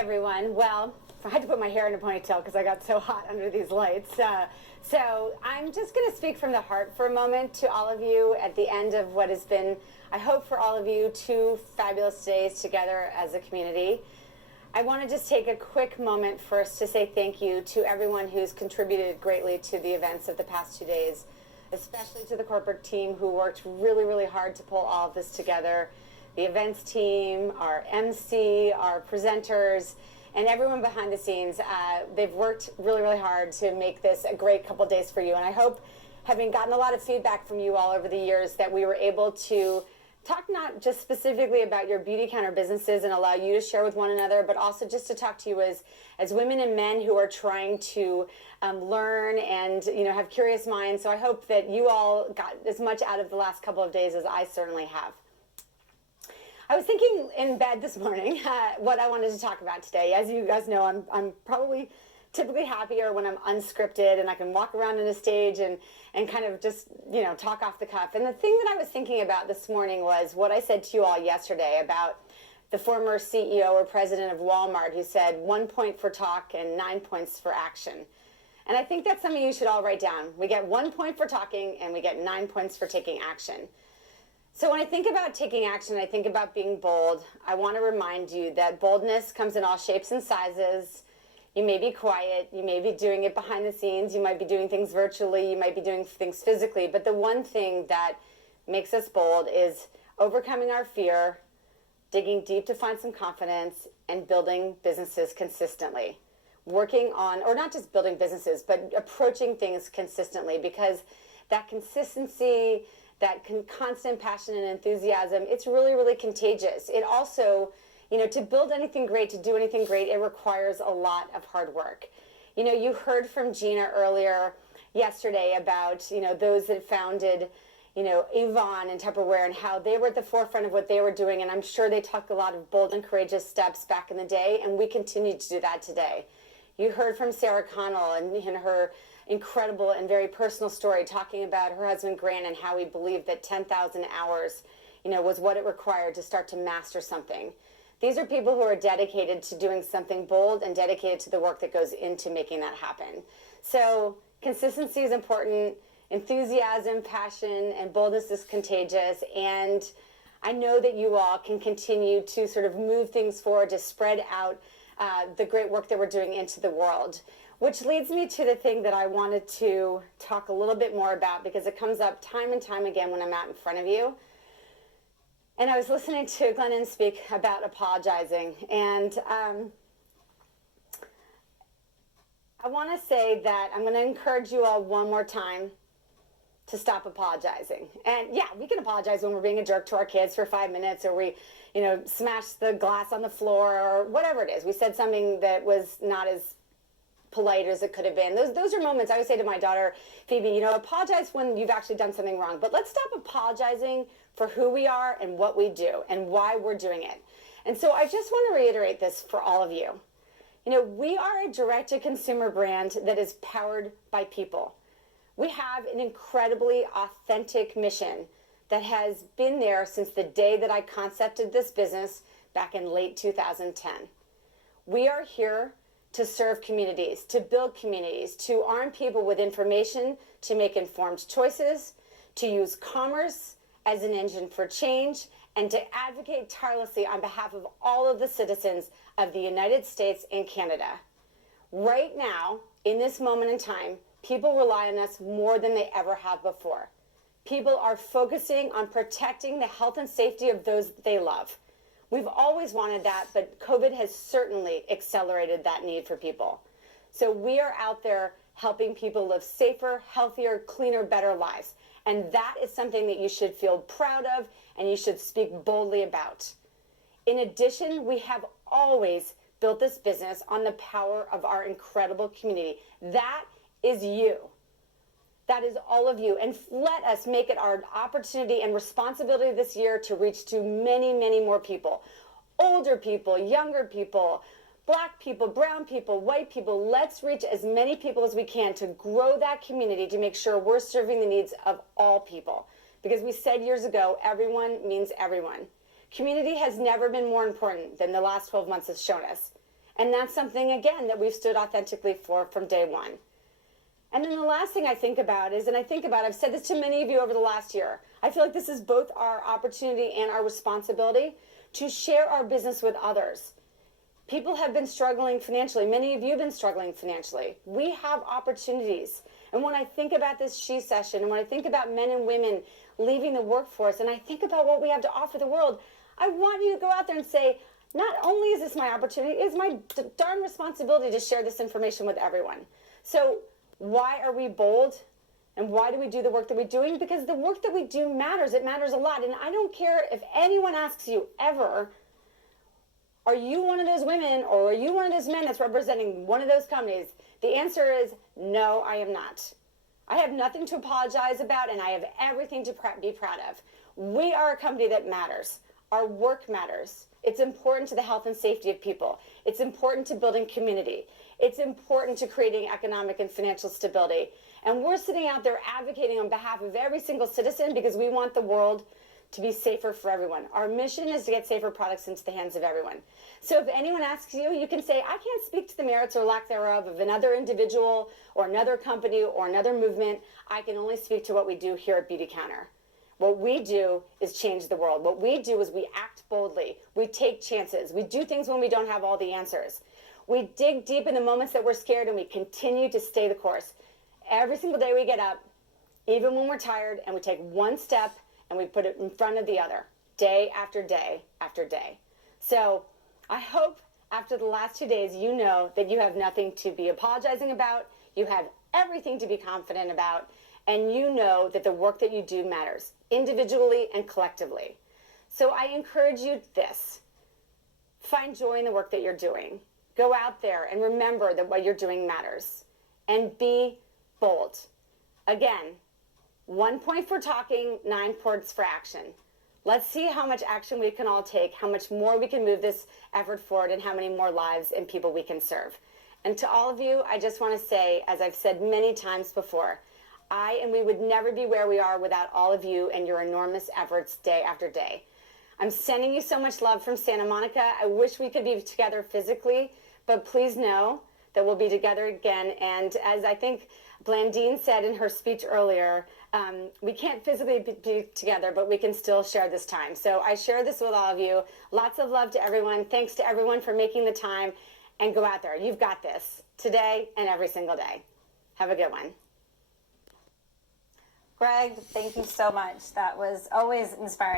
everyone. Well, I had to put my hair in a ponytail because I got so hot under these lights. So I'm just going to speak from the heart for a moment to all of you at the end of what has been, I hope for all of you, 2 fabulous days together as a community. I want to just take a quick moment first to say thank you to everyone who's contributed greatly to the events of the past 2 days, especially to the corporate team who worked really, really hard to pull all of this together. The events team, our MC, our presenters, and everyone behind the scenes. They've worked really, really hard to make this a great couple days for you. And I hope, having gotten a lot of feedback from you all over the years, that we were able to talk not just specifically about your beauty counter businesses and allow you to share with one another, but also just to talk to you as women and men who are trying to learn and have curious minds. So I hope that you all got as much out of the last couple of days as I certainly have. I was thinking in bed this morning what I wanted to talk about today. As you guys know, I'm probably typically happier when I'm unscripted and I can walk around on a stage and kind of just, talk off the cuff. And the thing that I was thinking about this morning was what I said to you all yesterday about the former CEO or president of Walmart who said 1 point for talk and 9 points for action. And I think that's something you should all write down. We get 1 point for talking and we get 9 points for taking action. So when I think about taking action, I think about being bold. I want to remind you that boldness comes in all shapes and sizes. You may be quiet, you may be doing it behind the scenes, you might be doing things virtually, you might be doing things physically, but the one thing that makes us bold is overcoming our fear, digging deep to find some confidence, and building businesses consistently. Working on, or not just building businesses, but approaching things consistently, because that consistency, that constant passion and enthusiasm, it's really, really contagious. It also, to build anything great, to do anything great, it requires a lot of hard work. You heard from Gina earlier yesterday about, those that founded, Avon and Tupperware and how they were at the forefront of what they were doing. And I'm sure they took a lot of bold and courageous steps back in the day, and we continue to do that today. You heard from Sarah Connell and her incredible and very personal story talking about her husband Grant and how he believed that 10,000 hours, was what it required to start to master something. These are people who are dedicated to doing something bold and dedicated to the work that goes into making that happen. So consistency is important, enthusiasm, passion, and boldness is contagious. And I know that you all can continue to sort of move things forward, to spread out the great work that we're doing into the world. Which leads me to the thing that I wanted to talk a little bit more about, because it comes up time and time again when I'm out in front of you. And I was listening to Glennon speak about apologizing. And I want to say that I'm going to encourage you all one more time to stop apologizing. And yeah, we can apologize when we're being a jerk to our kids for 5 minutes, or we, smash the glass on the floor, or whatever it is. We said something that was not as polite as it could have been. Those are moments I always say to my daughter, Phoebe, apologize when you've actually done something wrong, but let's stop apologizing for who we are and what we do and why we're doing it. And so I just want to reiterate this for all of you. We are a direct-to-consumer brand that is powered by people. We have an incredibly authentic mission that has been there since the day that I concepted this business back in late 2010. We are here to serve communities, to build communities, to arm people with information, to make informed choices, to use commerce as an engine for change, and to advocate tirelessly on behalf of all of the citizens of the United States and Canada. Right now, in this moment in time, people rely on us more than they ever have before. People are focusing on protecting the health and safety of those that they love. We've always wanted that, but COVID has certainly accelerated that need for people. So we are out there helping people live safer, healthier, cleaner, better lives. And that is something that you should feel proud of and you should speak boldly about. In addition, we have always built this business on the power of our incredible community. That is you. That is all of you. And let us make it our opportunity and responsibility this year to reach to many, many more people. Older people, younger people, Black people, brown people, white people. Let's reach as many people as we can to grow that community, to make sure we're serving the needs of all people. Because we said years ago, everyone means everyone. Community has never been more important than the last 12 months has shown us. And that's something, again, that we've stood authentically for from day one. And then the last thing I think about is, I've said this to many of you over the last year, I feel like this is both our opportunity and our responsibility to share our business with others. People have been struggling financially. Many of you have been struggling financially. We have opportunities. And when I think about this She Session, and when I think about men and women leaving the workforce, and I think about what we have to offer the world, I want you to go out there and say, not only is this my opportunity, it's my darn responsibility to share this information with everyone. So why are we bold? And why do we do the work that we're doing? Because the work that we do matters. It matters a lot. And I don't care if anyone asks you ever, are you one of those women or are you one of those men that's representing one of those companies? The answer is no, I am not. I have nothing to apologize about, and I have everything to be proud of. We are a company that matters. Our work matters. It's important to the health and safety of people. It's important to building community. It's important to creating economic and financial stability. And we're sitting out there advocating on behalf of every single citizen because we want the world to be safer for everyone. Our mission is to get safer products into the hands of everyone. So if anyone asks you, you can say, I can't speak to the merits or lack thereof of another individual or another company or another movement. I can only speak to what we do here at Beautycounter. What we do is change the world. What we do is we act boldly. We take chances. We do things when we don't have all the answers. We dig deep in the moments that we're scared, and we continue to stay the course. Every single day we get up, even when we're tired, and we take one step and we put it in front of the other, day after day after day. So I hope after the last 2 days, you know that you have nothing to be apologizing about. You have everything to be confident about. And you know that the work that you do matters, individually and collectively. So I encourage you this. Find joy in the work that you're doing. Go out there and remember that what you're doing matters. And be bold. Again, 1 point for talking, 9 points for action. Let's see how much action we can all take, how much more we can move this effort forward, and how many more lives and people we can serve. And to all of you, I just want to say, as I've said many times before, we would never be where we are without all of you and your enormous efforts day after day. I'm sending you so much love from Santa Monica. I wish we could be together physically, but please know that we'll be together again. And as I think Blandine said in her speech earlier, we can't physically be together, but we can still share this time. So I share this with all of you. Lots of love to everyone. Thanks to everyone for making the time. And go out there. You've got this today and every single day. Have a good one. Greg, thank you so much. That was always inspiring.